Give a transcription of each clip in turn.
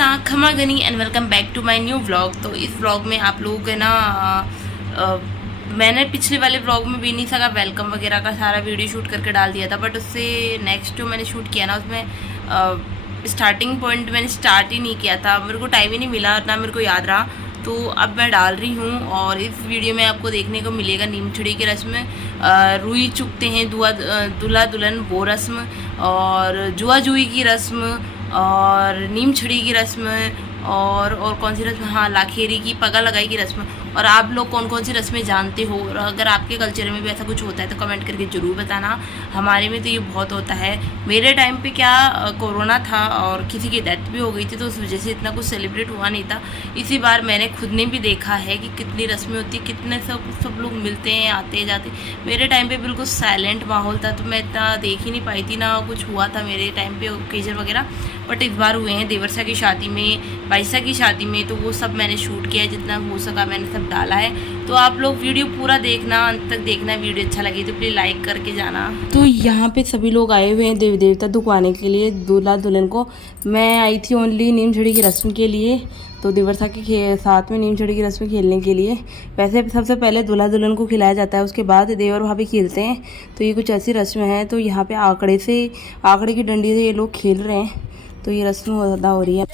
सा खमा गनी and welcome back to my new vlog. तो इस व्लॉग में आप लोगों के ना मैंने पिछले वाले व्लॉग में भी नहीं सका वेलकम वगैरह का सारा वीडियो शूट करके डाल दिया था, बट उससे नेक्स्ट जो मैंने शूट किया ना उसमें स्टार्टिंग पॉइंट मैंने स्टार्ट ही नहीं किया था, मेरे को टाइम ही नहीं मिला ना मेरे को याद रहा। तो अब मैं डाल रही हूँ और इस वीडियो में आपको देखने को मिलेगा नीमछड़ी की रस्म, रुई चुकते हैं दूल्हा दुल्हन वो रस्म, और जुआ जुई की रस्म, और नीम छड़ी की रस्म, और कौन सी रस्म, हाँ लाखेरी की पगा लगाई की रस्म। और आप लोग कौन कौन सी रस्में जानते हो, और अगर आपके कल्चर में भी ऐसा कुछ होता है तो कमेंट करके ज़रूर बताना। हमारे में तो ये बहुत होता है। मेरे टाइम पे क्या कोरोना था और किसी की डेथ भी हो गई थी, तो उस वजह से इतना कुछ सेलिब्रेट हुआ नहीं था। इसी बार मैंने खुद ने भी देखा है कि कितनी रस्में होती है, कितने सब लोग मिलते हैं आते जाते। मेरे टाइम पे बिल्कुल साइलेंट माहौल था, तो मैं इतना देख ही नहीं पाई थी, ना कुछ हुआ था मेरे टाइम पे ओकेजन वगैरह। बट इस बार हुए हैं देवरसा की शादी में, बाईसा की शादी में, तो वो सब मैंने शूट किया है, जितना हो सका मैंने सब डाला है। तो आप लोग वीडियो पूरा देखना, अंत तक देखना। वीडियो अच्छा लगे तो प्लीज़ लाइक करके जाना। तो यहाँ पे सभी लोग आए हुए हैं देवी देवता दुखवाने के लिए दूल्हा दुल्हन को। मैं आई थी ओनली नीम छड़ी की रस्म के लिए, तो देवरसा के साथ में नीम छड़ी की रस्म खेलने के लिए। वैसे सबसे पहले दूल्हा दुल्हन को खिलाया जाता है, उसके बाद देवर भाभी खेलते हैं। तो ये कुछ ऐसी रस्म है। तो यहाँ पे आंकड़े की डंडी से ये लोग खेल रहे हैं, तो ये रस्म अदा हो रही है।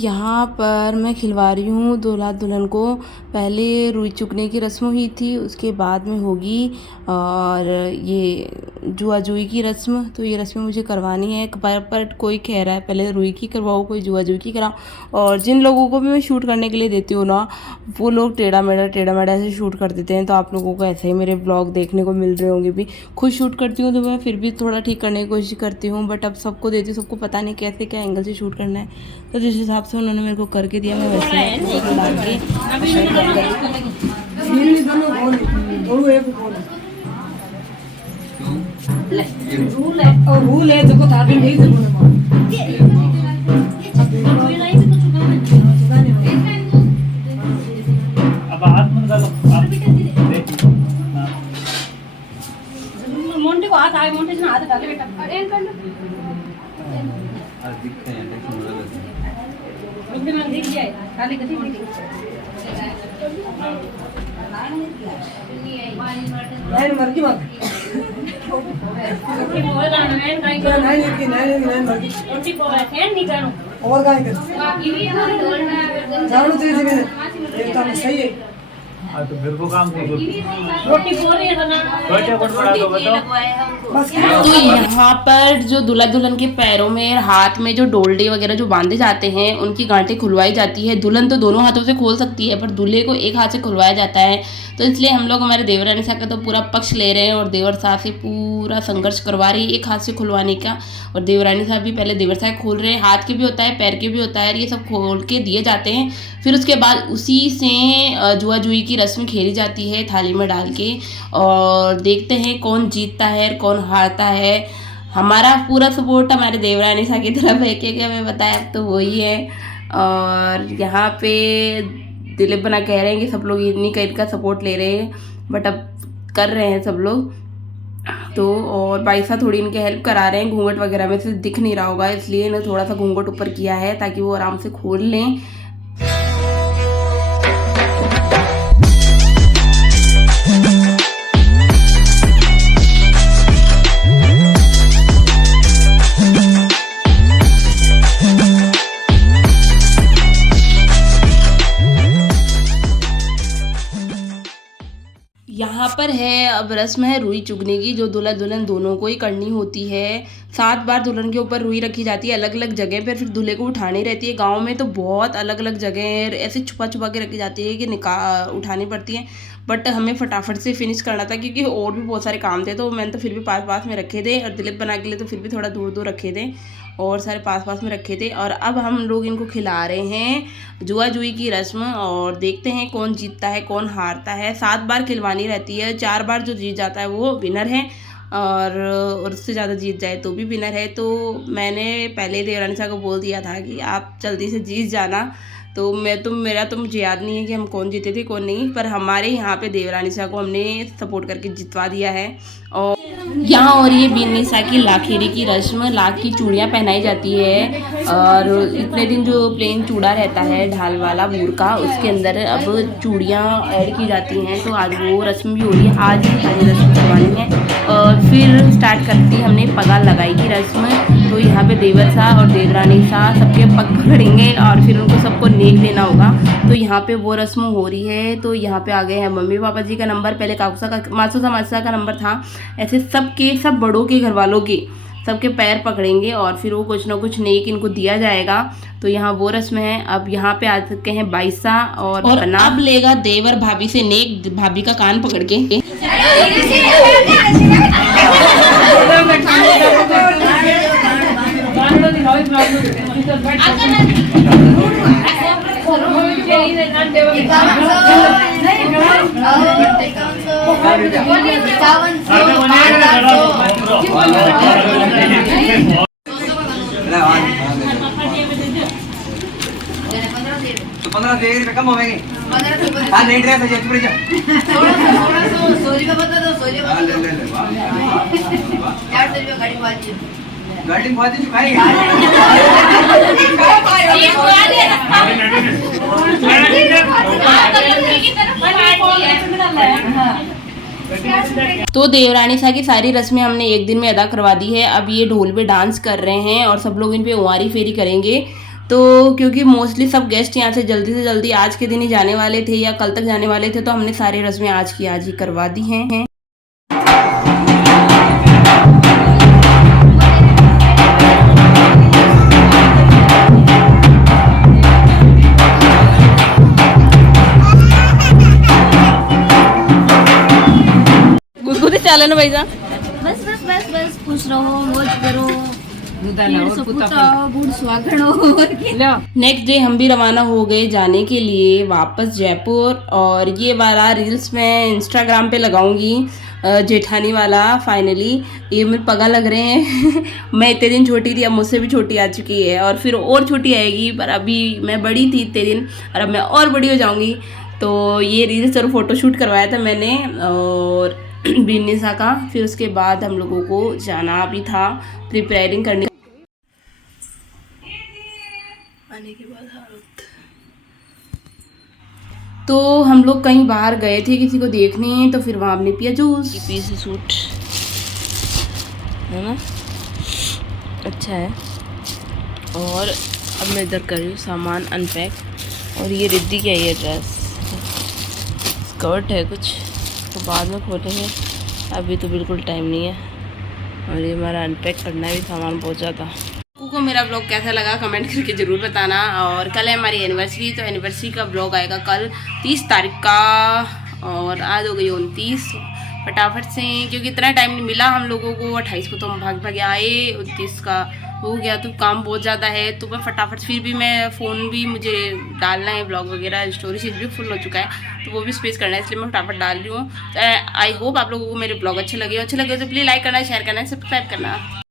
यहाँ पर मैं खिलवा रही हूँ दूल्हा दुल्हन को। पहले रुई चुकने की रस्म हुई थी, उसके बाद में होगी और ये जुआ जुई की रस्म। तो ये रस्म मुझे करवानी है, पर कोई कह रहा है पहले रुई की करवाओ, कोई जुआ जुई की कराओ। और जिन लोगों को भी मैं शूट करने के लिए देती हूँ ना, वो लोग टेढ़ा मेढ़ा ऐसे शूट कर देते हैं। तो आप लोगों को ऐसे ही मेरे ब्लॉग देखने को मिल रहे होंगे। भी खुद शूट करती हूँ तो मैं फिर भी थोड़ा ठीक करने की कोशिश करती हूँ, बट अब सबको देती हूँ, सबको पता नहीं कैसे क्या एंगल से शूट करना है। तो जिस हिसाब से उन्होंने मेरे को करके दिया, मैं वैसे डाल के रूल है देखो ताकि नहीं अब हाथ मत डालो, मोंटी को हाथ आए, मोंटी से हाथ डाले बेटा। दिखते हैं दिख जाए खाली कथी नैन मर की बात और काय कर जानो चाहिए एक काम सही है हाँ तो फिर वो काम करो। रोटी पूरी बना रोटी कौन बना दो बताओ। तो यहाँ पर जो दूल्हा दुल्हन के पैरों में और हाथ में जो डोलडे वगैरह जो बांधे जाते हैं उनकी गांठें खुलवाई जाती है। दुल्हन तो दोनों हाथों से खोल सकती है पर दूल्हे को एक हाथ से खुलवाया जाता है। तो इसलिए हम लोग हमारे देवरानी साहब का तो पूरा पक्ष ले रहे हैं और देवर साहब से पूरा संघर्ष करवा रही है एक हाथ से खुलवाने का। और देवरानी साहब भी पहले देवर साहब खोल रहे हैं, हाथ के भी होता है पैर के भी होता है, ये सब खोल के दिए जाते हैं। फिर उसके बाद उसी से जुआ जुई की रस्म खेली जाती है थाली में डाल के, और देखते हैं कौन जीतता है कौन हारता है। हमारा पूरा सपोर्ट हमारे देवरानी साहब की तरफ है, क्योंकि हमें बताया अब तो वही है। और यहाँ पे दिलीप बना कह रहे हैं कि सब लोग इन्हीं का इनका सपोर्ट ले रहे हैं, बट अब कर रहे हैं सब लोग तो। और बाईसा थोड़ी इनके हेल्प करा रहे हैं, घूंघट वगैरह में से दिख नहीं रहा होगा इसलिए इन्हें थोड़ा सा घूंघट ऊपर किया है ताकि वो आराम से खोल लें। यहाँ पर है अब रस्म है रुई चुगने की, जो दूल्हा दुल्हन दोनों को ही करनी होती है। 7 बार दुल्हन के ऊपर रुई रखी जाती है अलग अलग जगह पर, फिर दूल्हे को उठानी रहती है। गांव में तो बहुत अलग अलग जगह ऐसे छुपा छुपा के रखी जाती है कि उठानी पड़ती है, बट हमें फटाफट से फिनिश करना था क्योंकि और भी बहुत सारे काम थे। तो मैंने तो फिर भी पास पास में रखे थे, और दिलीप बना के लिए तो फिर भी थोड़ा दूर दूर रखे थे और सारे पास पास में रखे थे। और अब हम लोग इनको खिला रहे हैं जुआ जुई की रस्म, और देखते हैं कौन जीतता है कौन हारता है। 7 बार खिलवानी रहती है, 4 बार जो जीत जाता है वो विनर है, और उससे ज़्यादा जीत जाए तो भी विनर है। तो मैंने पहले देवरानी साहब को बोल दिया था कि आप जल्दी से जीत जाना। तो मेरा तो मुझे याद नहीं है कि हम कौन जीते थे कौन नहीं, पर हमारे यहाँ पे देवरानी साहब को हमने सपोर्ट करके जितवा दिया है। और यहाँ और ये बीनी सा की लाखेरी की रस्म, लाख की चूड़ियाँ पहनाई जाती है, और इतने दिन जो प्लेन चूड़ा रहता है ढाल वाला बूर का, उसके अंदर अब चूड़ियाँ ऐड की जाती हैं। तो आज वो रस्म भी हो रही है, आज ही सारी रस्म करवानी है। और फिर स्टार्ट करती हमने पगार लगाई की रस्म। तो यहाँ पे देवर साहब और देवरानी साहब सबके पग पकड़ेंगे और फिर उनको सबको नेक देना होगा। तो यहाँ पे वो रस्म हो रही है। तो यहाँ पे आ गए हैं मम्मी पापा जी का नंबर, पहले काकूसा का मासा का नंबर था। ऐसे सब बड़ों के घर वालों के सबके पैर पकड़ेंगे और फिर वो कुछ ना कुछ नेक इनको दिया जाएगा। तो यहाँ वो रस्म है। अब यहाँ पे आ सकते हैं बाईसा और अब लेगा देवर भाभी से नेक, भाभी का कान पकड़ के। तो 15 दे कम होंगे। हाँ नहीं ड्रेस है चुप रह जा। थोड़ा सोली का बता दो, सोली का। ले ले ले। 400 रुपए गाड़ी बाजी। गाड़ी बाजी चुकाई। तो देवरानी साहब की सारी रस्में हमने एक दिन में अदा करवा दी है। अब ये ढोल पे डांस कर रहे हैं और सब लोग इन पे उंवारी फेरी करेंगे। तो क्योंकि मोस्टली सब गेस्ट यहाँ से जल्दी आज के दिन ही जाने वाले थे या कल तक जाने वाले थे, तो हमने सारी रस्में आज की आज ही करवा दी हैं। चलो भाई साहब, बस खुश रहो, मौज करो, नेक्स्ट डे हम भी रवाना हो गए जाने के लिए वापस जयपुर। और ये वाला रील्स मैं इंस्टाग्राम पे लगाऊंगी, जेठानी वाला। फाइनली ये मेरे पगा लग रहे हैं। मैं इतने दिन छोटी थी, अब मुझसे भी छोटी आ चुकी है और फिर और छोटी आएगी, पर अभी मैं बड़ी थी इतने दिन और अब मैं और बड़ी हो जाऊंगी। तो ये रील्स और फोटोशूट करवाया था मैंने और बिन्नीसा का। फिर उसके बाद हम लोगों को जाना भी था, प्रिपेयरिंग करने। आने के बाद हालत, तो हम लोग कहीं बाहर गए थे किसी को देखने, तो फिर वहाँ हमने पिया जूस। पीस सूट है ना, अच्छा है। और अब मैं इधर कर रही हूँ सामान अनपैक। और ये रिद्धि की है ये ड्रेस, स्कर्ट है कुछ, तो बाद में खोलेंगे, अभी तो बिल्कुल टाइम नहीं है। और ये हमारा अनपैक करना है भी सामान बहुत ज़्यादा। को मेरा ब्लॉग कैसा लगा कमेंट करके ज़रूर बताना। और कल है हमारी एनिवर्सरी, तो एनिवर्सरी का ब्लॉग आएगा कल 30 तारीख का, और आज हो गई 29। फटाफट से, क्योंकि इतना टाइम नहीं मिला हम लोगों को, 28 को तो हम भाग भागे आए, 29 का हो गया, तो काम बहुत ज़्यादा है, तो मैं फटाफट, फिर भी मैं फ़ोन भी मुझे डालना है, ब्लॉग वगैरह स्टोरेज भी फुल हो चुका है, तो वो भी स्पेस करना है, इसलिए मैं फटाफट डाल रही हूँ। आई होप आप लोगों को मेरे ब्लॉग अच्छे लगे हो तो प्लीज़ लाइक करना, शेयर करना, सब्सक्राइब करना।